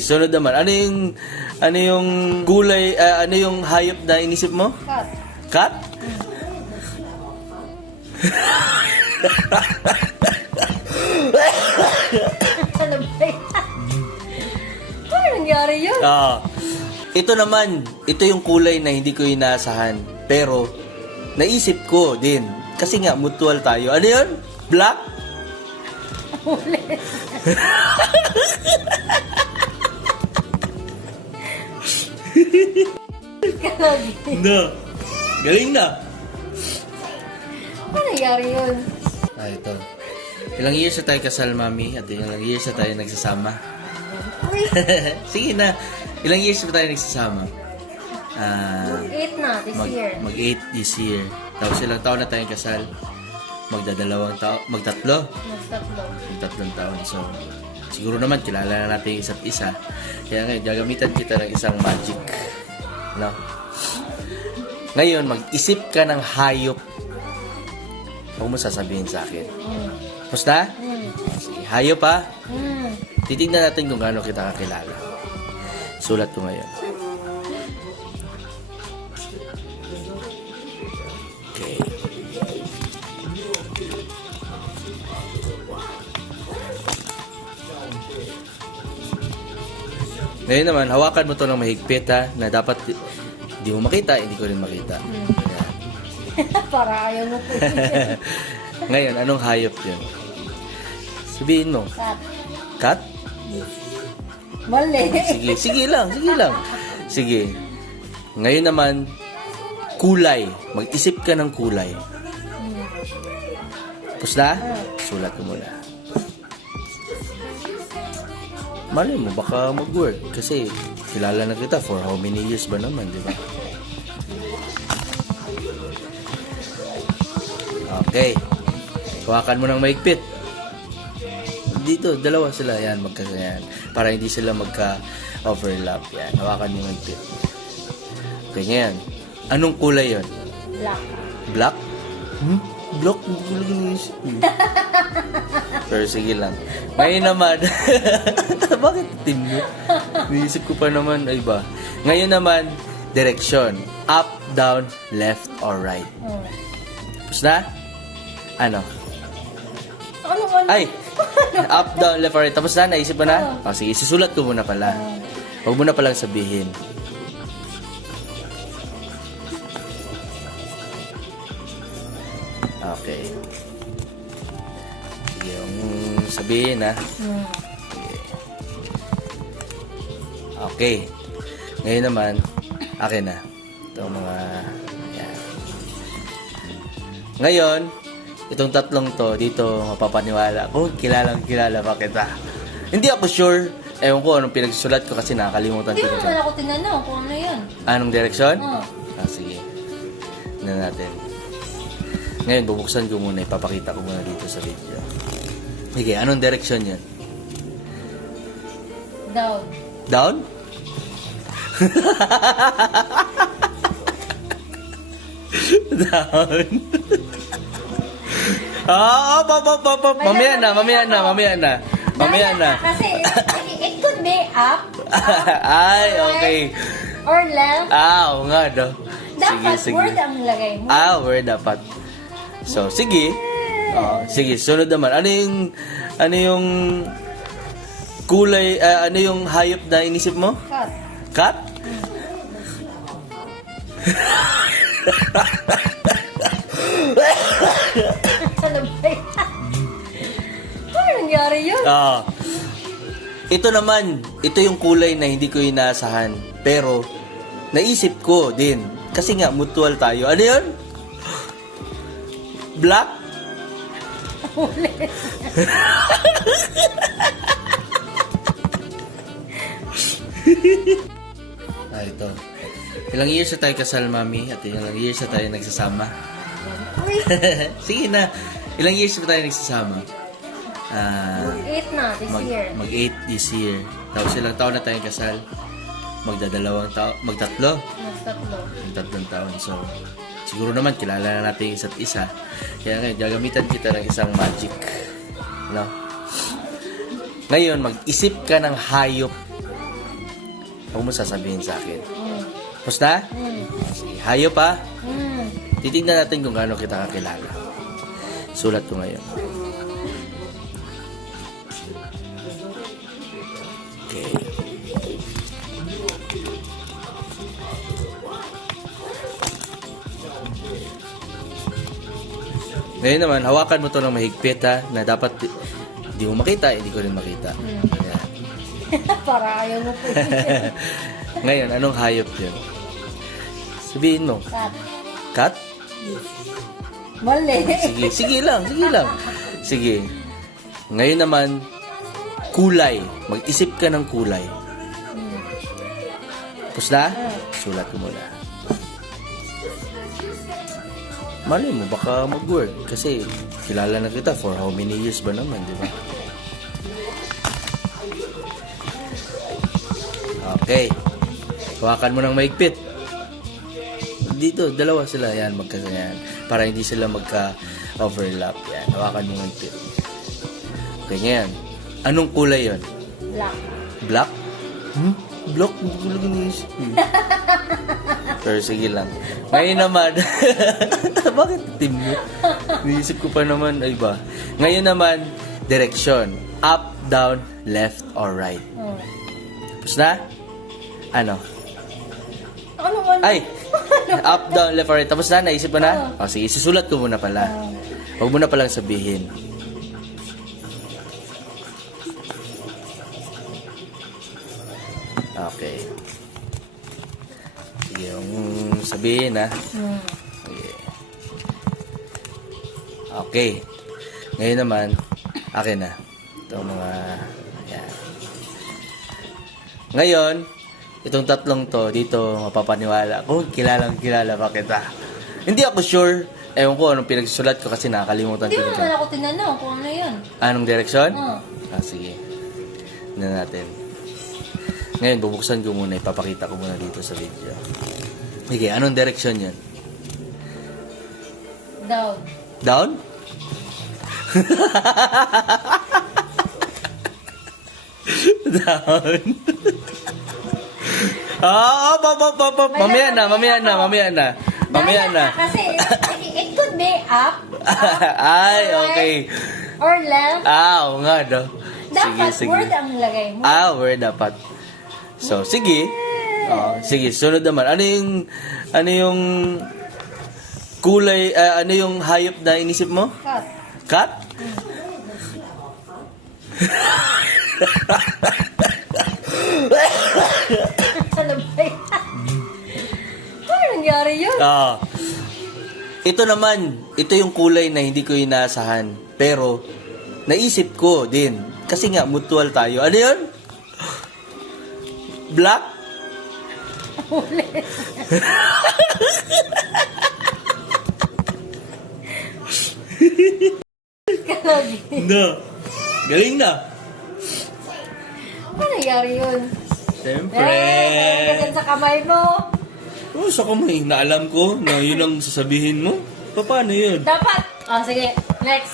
Sunod naman, ano yung gulay, ano yung hayop na inisip mo? Cat. Cat? Ano ba yan? Ano nangyari yun? Ito naman, ito yung kulay na hindi ko inaasahan. Pero, naisip ko din. Kasi nga, mutual tayo. Ano yun? Black? Ulit. Kalagi. No. Galing na. Ano nangyari yun? Ito. Ilang years na tayo kasal, mami? At ilang years na tayo nagsasama? Uy, Sige na. Ilang years na tayo nagsasama? 8 na this year. Mag-8 this year. Tapos ilang taon na tayong kasal? Magdadalawang taon. Magtatlo? Nagtatlo. Magtatlong taon. So, siguro naman, kilala na natin yung isa't isa. Kaya ngayon, gagamitan kita ng isang magic. No? Ngayon, mag-isip ka ng hayop. Huwag mo sasabihin sa akin. Basta? Sige, hayop ha? Titignan natin kung gaano kita kakilala. Sulat ko ngayon. Okay. Ngayon naman, hawakan mo to ng mahigpit ha, na dapat hindi mo makita, hindi ko rin makita. Ayan. Para ayaw mo po. Ngayon, anong hayop yun? Sabihin mo. Cat. Cat? Mali. Sige, sige lang. Sige. Ngayon naman, kulay. Mag-isip ka ng kulay. Tapos na? Sulat ko muna. Mali mo, baka mag-work. Kasi, kilala na kita for how many years ba naman, di ba? Okay. Hawakan mo ng maigpit. Dito, dalawa sila. Yan, magkasayan. Para hindi sila magka-overlap. Yan, hawakan mo ng maigpit. Okay, ngayon. Anong kulay yon? Black. Black? Black? Pero sige lang. Ngayon naman, bakit team mo? Naisip ko pa naman, ay ba? Ngayon naman, direction. Up, down, left, or right. Tapos na? Ano? Ano? Ay! Up, down, left, or right. Tapos na? Naisip mo na? O sige, susulat ko muna pala. Huwag mo na palang sabihin. Okay. Sige, yung sabihin ha. Okay. Ngayon naman, akin na. Itong mga... Yan. Ngayon, itong tatlong to, dito mapapaniwala ko, kilalang kilala pa kita. Hindi ako sure. Ewan ko anong pinagsusulat ko kasi nakakalimutan Hindi ko. mo naman ako tinanong kung ano yun. Anong direksyon? Oo. Sige. Tignan natin. Ngayon, bubuksan ko muna. Ipapakita ko muna dito sa video. Sige, anong direksyon yan? Down. Down? Down. Mamaya na. Kasi it could be up. Ay, okay. Or left. Oo nga, no. Dapat word ang lagay mo. Word dapat. So, sige. Sige, sunod naman. Ano yung kulay, ano yung hayop na inisip mo? Cat. Cat? Ano ba yan? Ano nangyari yun? Ito naman, ito yung kulay na hindi ko inaasahan. Pero, naisip ko din. Kasi nga, mutual tayo. Ano yun? Black? Ulit. Ito. Ilang years na tayo kasal, mami? At ilang years na tayo nagsasama? Uy, Sige na. Ilang years na tayo nagsasama? 8 na this year. Mag-8 this year. Tapos ilang taon na tayong kasal? Magdadalawang taon. Magtatlo? Nagtatlo. Magtatlong taon. So, siguro naman, kilala na natin yung isa't isa. Kaya ngayon, gagamitan kita ng isang magic. No? Ngayon, mag-isip ka ng hayop. Huwag mo sasabihin sa akin. Mm. Tapos na? Mm. Sige, hayop ha? Mm. Titignan natin kung gaano kita kakilala. Sulat ko ngayon. Okay. Ngayon naman, hawakan mo to ng mahigpit ha, na dapat di mo makita, hindi ko rin makita. Ayan. Para ayaw mo po. Ngayon, anong hayop yun? Sabihin mo. Cat. Cat? Mali. Sige, sige lang, sige lang. Sige. Ngayon naman, kulay. Mag-isip ka ng kulay. Mm. Tapos na? Sulat ko muna. Malay mo, baka mag-work. Kasi kilala na kita for how many years ba naman, di ba? Okay. Hawakan mo ng maigpit. Dito, dalawa sila. Yan, magkasayan. Para hindi sila magka-overlap. Yan, hawakan mo ng maigpit. Okay, ngayon. Anong kulay yon? Black. Black? Black? Hindi ko lagi naisip. Pero sige lang. Ngayon naman, bakit team mo? Naisip ko pa naman, ay ba? Ngayon naman, direction. Up, down, left, or right. Mm. Tapos na? Ano? Ano man? Ay! Up, down, left, or right. Tapos na? Naisip mo na? O sige, susulat ko muna pala. Huwag mo na palang sabihin. Okay. Sige, yung sabihin ha. Mm. Okay. Okay. Ngayon naman, akin na. Itong mga, yan. Ngayon, itong tatlong to, dito mapapaniwala ko, kilalang kilala pa kita. Hindi ako sure. Ewan ko anong pinagsusulat ko kasi nakakalimutan Hindi ko mo nito. naman ako tinanong kung ano yun. Anong direksyon? Oo. Sige. Tignan natin. Ngayon, bubuksan ko muna. Ipapakita ko muna dito sa video. Sige, anong direksyon yan? Down. Down? Down. Mamaya na. Mamaya na. Kasi it could be up. Ay, okay. Or left. Oo nga, no. Dapat Sige. word ang lagay mo. Word dapat. So, sige. Sige, sunod naman. Ano yung kulay, ano yung hayop na inisip mo? Cut. Cat? Ano ba yan? Ano nangyari yun? Ito naman, ito yung kulay na hindi ko inaasahan. Pero, naisip ko din. Kasi nga, mutual tayo. Ano yun? Black? Kalagi. No. Galing na. Ano nangyari yun? Siyempre. Kasi sa kamay mo. Sa kamay, na alam ko na yun ang sasabihin mo. Paano yun? Dapat. Sige. Next.